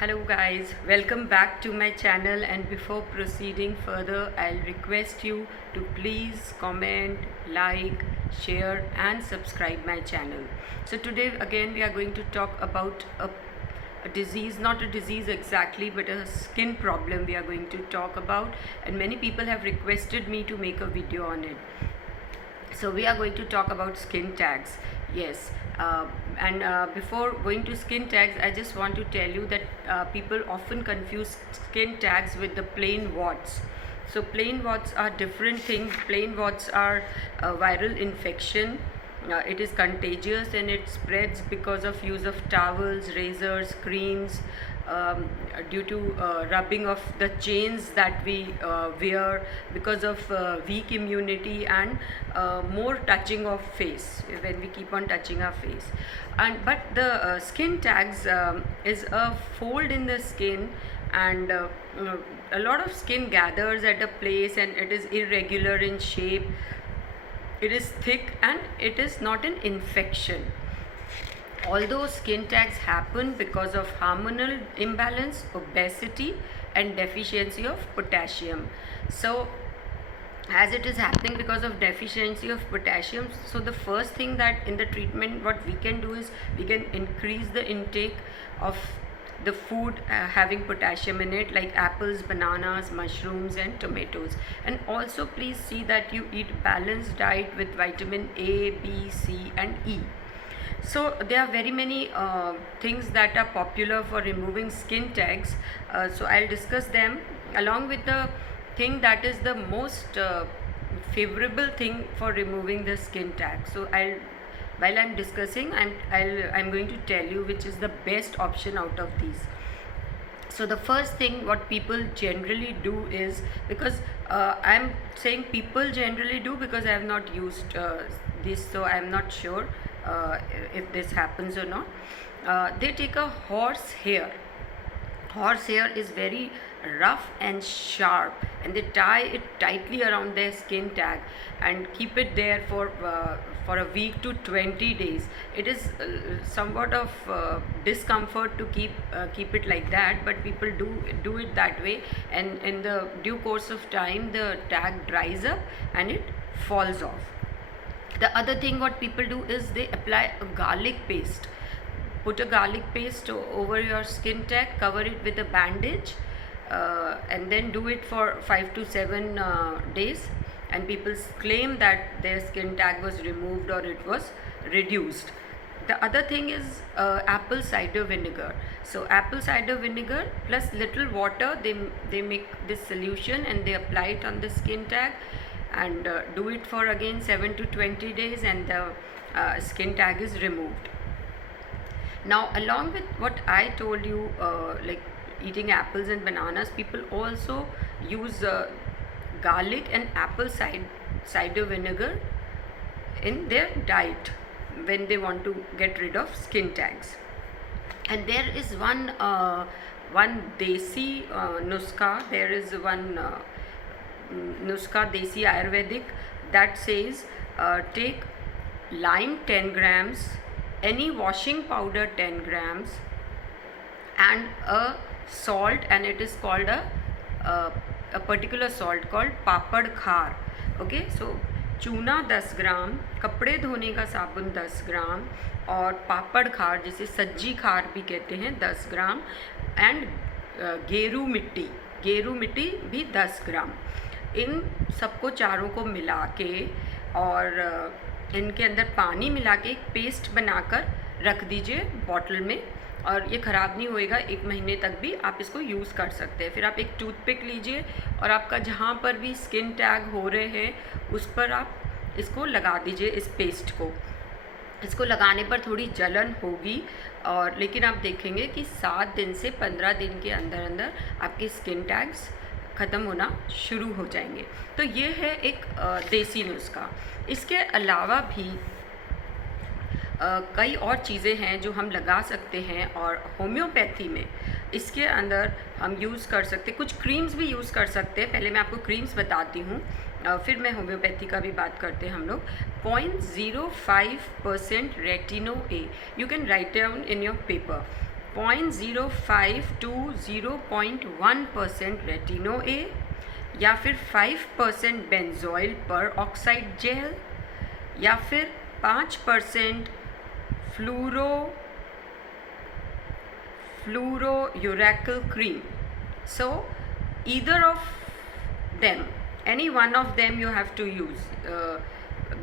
Hello guys, welcome back to my channel, and before proceeding further I'll request you to please comment, like, share and subscribe my channel. So today again we are going to talk about a disease, not a disease exactly, but a skin problem we are going to talk about, and many people have requested me to make a video on it. So we are going to talk about skin tags. Yes, and before going to skin tags, I just want to tell you that people often confuse skin tags with the plain warts. So plain warts are different things. Plain warts are viral infection. It is contagious and it spreads because of use of towels, razors, creams, due to rubbing of the chains that we wear, because of weak immunity and more touching of face when we keep on touching our face. And but the skin tags is a fold in the skin, and a lot of skin gathers at a place and it is irregular in shape. It is thick and it is not an infection. Although skin tags happen because of hormonal imbalance, obesity and deficiency of potassium. So as it is happening because of deficiency of potassium, so the first thing that in the treatment what we can do is we can increase the intake of the food having potassium in it, like apples, bananas, mushrooms and tomatoes. And also please see that you eat balanced diet with vitamin A, B, C and E. So there are very many things that are popular for removing skin tags. So I'll discuss them along with the thing that is the most favorable thing for removing the skin tag. So while I'm discussing, I'm going to tell you which is the best option out of these. So the first thing what people generally do is, because I'm saying people generally do because I have not used this, so I'm not sure if this happens or not. They take a horse hair. Horse hair is very rough and sharp, and they tie it tightly around their skin tag and keep it there for a week to 20 days. It is somewhat of discomfort to keep it like that, but people do it that way, and in the due course of time the tag dries up and it falls off. The other thing what people do is they apply a garlic paste. Put a garlic paste over your skin tag, cover it with a bandage, and then do it for 5 to 7 days, and people claim that their skin tag was removed or it was reduced. The other thing is apple cider vinegar. So apple cider vinegar plus little water, they make this solution and they apply it on the skin tag, and do it for again 7 to 20 days, and the skin tag is removed. Now along with what I told you, like eating apples and bananas, people also use garlic and apple cider vinegar in their diet when they want to get rid of skin tags. And there is one desi nuska. There is one nuska, desi ayurvedic, that says take lime 10 grams, any washing powder 10 grams and a salt, and it is called a particular salt called papad khar. Okay, so चूना 10 ग्राम, कपड़े धोने का साबुन 10 ग्राम और पापड़ खार जिसे सज्जी खार भी कहते हैं 10 ग्राम, एंड गेरू मिट्टी भी 10 ग्राम. इन सबको चारों को मिला के और इनके अंदर पानी मिला के एक पेस्ट बनाकर रख दीजिए बॉटल में, और ये ख़राब नहीं होएगा. 1 महीने तक भी आप इसको यूज़ कर सकते हैं. फिर आप एक टूथपिक लीजिए और आपका जहाँ पर भी स्किन टैग हो रहे हैं उस पर आप इसको लगा दीजिए, इस पेस्ट को. इसको लगाने पर थोड़ी जलन होगी, और लेकिन आप देखेंगे कि 7 दिन से 15 दिन के अंदर अंदर आपके स्किन टैग्स ख़त्म होना शुरू हो जाएंगे. तो ये है एक देसी नुस्खा. इसके अलावा भी कई और चीज़ें हैं जो हम लगा सकते हैं, और होम्योपैथी में इसके अंदर हम यूज़ कर सकते, कुछ क्रीम्स भी यूज़ कर सकते हैं. पहले मैं आपको क्रीम्स बताती हूँ, फिर मैं होम्योपैथी का भी बात करते हैं हम लोग. 0.05% Retino A, you can write down in your paper. 0.05 to 0.1% Retino A, या फिर 5% बेंजोइल पर ऑक्साइड जेल, या फिर 5% फ्लूरोयूरेकल cream. So either of them, any one of them you have to use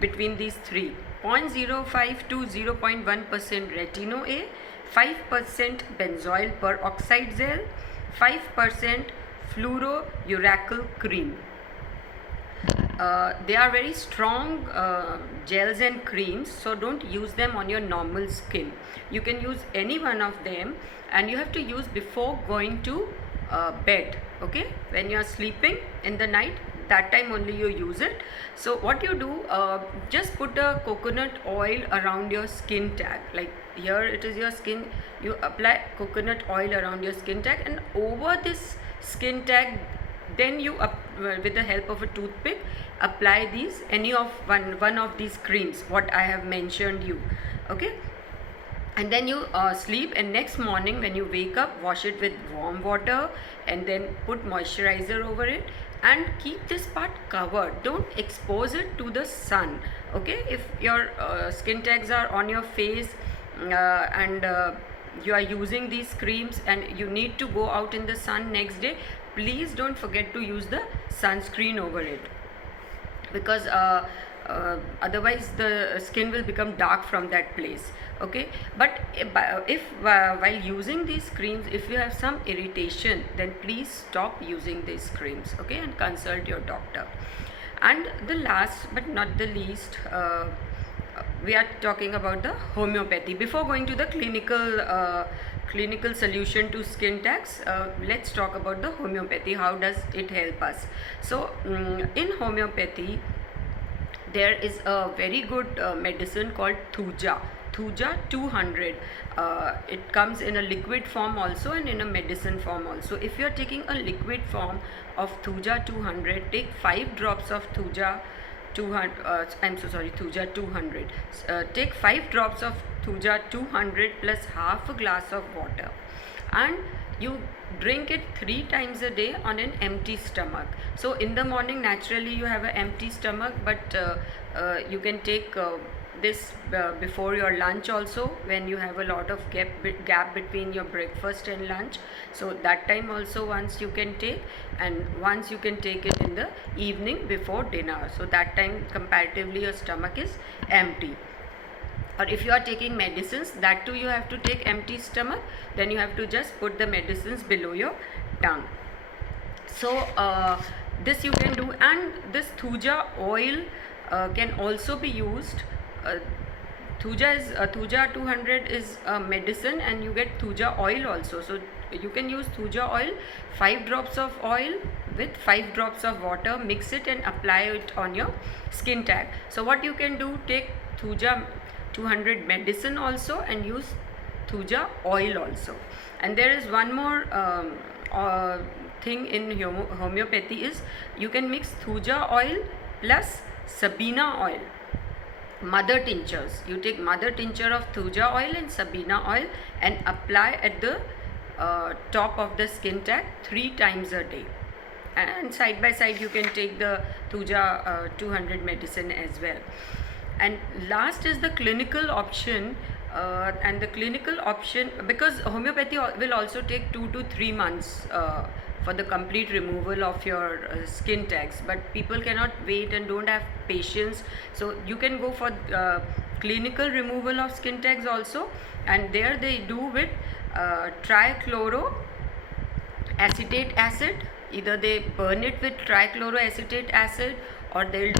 between these three: 0.05 to 0.1% retino A, 5% benzoyl peroxide gel, 5% fluorouracil cream. They are very strong gels and creams, so don't use them on your normal skin. You can use any one of them, and you have to use before going to bed. Okay, when you are sleeping in the night, that time only you use it. So what you do, just put a coconut oil around your skin tag. Like here it is your skin, you apply coconut oil around your skin tag, and over this skin tag, then you with the help of a toothpick apply these, any of one of these creams what I have mentioned you. Okay, and then you sleep, and next morning when you wake up, wash it with warm water and then put moisturizer over it, and keep this part covered. Don't expose it to the sun. Okay, if your skin tags are on your face and you are using these creams and you need to go out in the sun next day, please don't forget to use the sunscreen over it, because otherwise the skin will become dark from that place. Okay, but if while using these creams, if you have some irritation, then please stop using these creams. Okay, and consult your doctor. And the last but not the least, we are talking about the homeopathy. Before going to the clinical solution to skin tags, let's talk about the homeopathy. How does it help us? So in homeopathy, there is a very good medicine called Thuja 200. It comes in a liquid form also and in a medicine form also. If you are taking a liquid form of Thuja 200, take 5 drops of Thuja 200. Thuja 200. Take 5 drops of Thuja 200 plus half a glass of water, and you drink it 3 times a day on an empty stomach. So in the morning, naturally you have an empty stomach, but you can take this before your lunch also, when you have a lot of gap between your breakfast and lunch. So that time also once you can take, and once you can take it in the evening before dinner. So that time comparatively your stomach is empty. Or if you are taking medicines, that too you have to take empty stomach, then you have to just put the medicines below your tongue. So this you can do. And this Thuja oil can also be used. Thuja 200 is a medicine, and you get Thuja oil also. So you can use Thuja oil, 5 drops of oil with 5 drops of water, mix it and apply it on your skin tag. So what you can do, take Thuja 200 medicine also and use Thuja oil also. And there is one more thing in homeopathy is, you can mix Thuja oil plus Sabina oil, mother tinctures. You take mother tincture of Thuja oil and Sabina oil and apply at the top of the skin tag 3 times a day, and side by side you can take the Thuja 200 medicine as well. And last is the clinical option, and the clinical option, because homeopathy will also take 2 to 3 months for the complete removal of your skin tags, but people cannot wait and don't have patience. So you can go for clinical removal of skin tags also, and there they do with trichloroacetate acid. Either they burn it with trichloroacetate acid, or they'll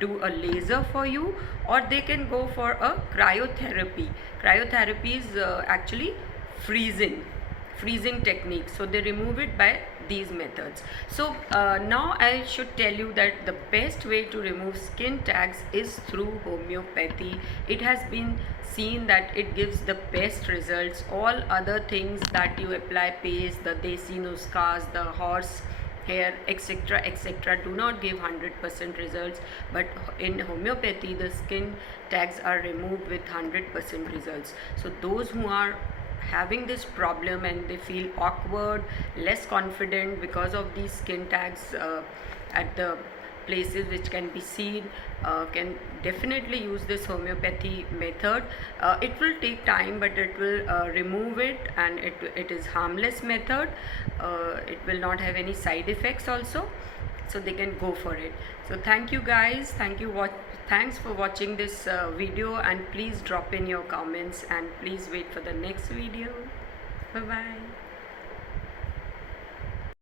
do a laser for you, or they can go for a cryotherapy. Cryotherapy is actually freezing technique. So they remove it by these methods. So now I should tell you that the best way to remove skin tags is through homeopathy. It has been seen that it gives the best results. All other things that you apply, paste, the desi nuskas, the horse hair, etc., do not give 100% results, but in homeopathy the skin tags are removed with 100% results. So those who are having this problem and they feel awkward, less confident because of these skin tags at the places which can be seen, can definitely use this homeopathy method. It will take time, but it will remove it, and it is harmless method. It will not have any side effects also, so they can go for it. So thank you guys, thanks for watching this video, and please drop in your comments, and please wait for the next video. Bye bye.